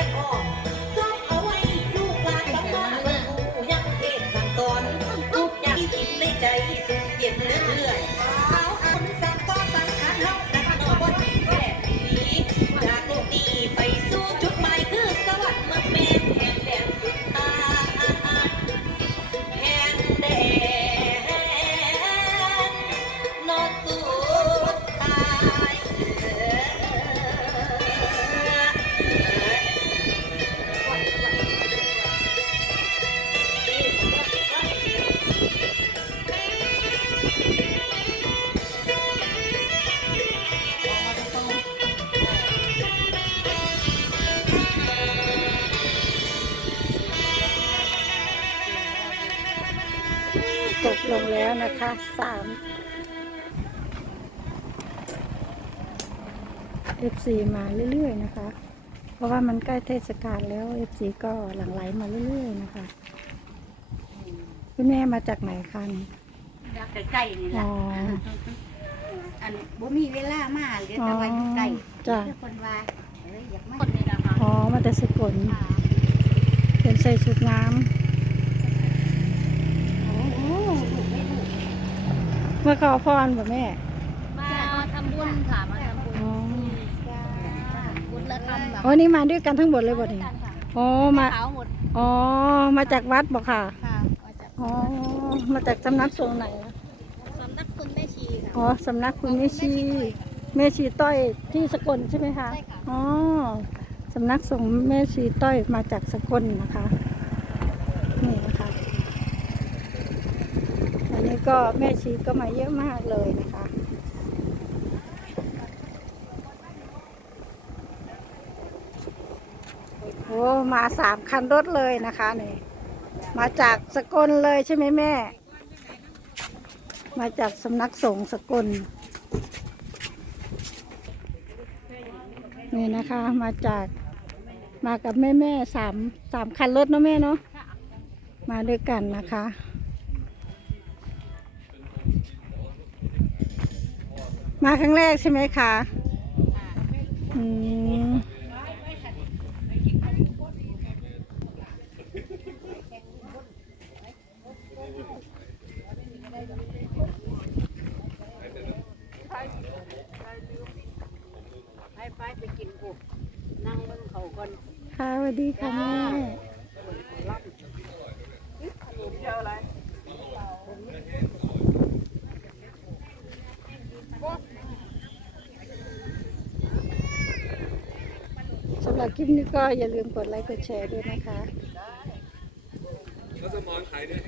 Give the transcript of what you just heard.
รถเยียบอ้อม แล้วนะคะสาม FC มาเรื่อยๆนะคะ เพราะว่ามันใกล้เทศกาลแล้ว FC ก็หลั่งไหลมาเรื่อยๆนะคะคุณแม่มาจากไหนคะนี่จากใกล้ๆนี่แหอ๋ละออันบ่มีเวลามาเดี๋ยวจะไว้อยู่ใกล้จ้ะทุกคนว่าเอ้ยอยากมาคนนี่นะคะอ๋อมาแต่สกลเป็นใส่ชุดน้โอ้โหถูกไม่ถูกำ มาขอพรบ่แม่ มาทำบุญค่ะมาทำบุญอ๋อ บุญและทำแบบโอ้นี่มาด้วยกันทั้งหมดเลยบ่นี่อ๋อมา ขาวหมดอ๋อ มาจากวัดบ่ค่ะ ค่ะมาจากอ๋อ มาจากสำนักสงฆ์ไหนอะสำนักคุณแม่ชีค่ะ อ๋อสำนักคุณแม่ชีแม่ชีต้อยที่สกลใช่ไหมคะ ใช่ค่ะ อ๋อสำนักสงฆ์แม่ชีต้อยมาจากสกลนะคะ นี่นะคะ อันนี้ ก็แม่ชีก็มาเยอะมากเลยนะคะโอ้มาสามคันรถเลยนะคะนี่มาจากสกลเลยใช่ไหมแม่ มาจากสำนักสงฆ์สกลนี่นะคะมาจากมากับแม่แม่สามสามคันรถเนาะแม่เนาะมาด้วยกันนะคะ มาครั้งแรกใช่ไหมคะอืมค่ะสวัสดีค่ะแม่ หรับคลิปนี้ก็อย่าลืมกดไลค์กดแชร์ด้วยนะคะ เขาจะมองขายเนี่ย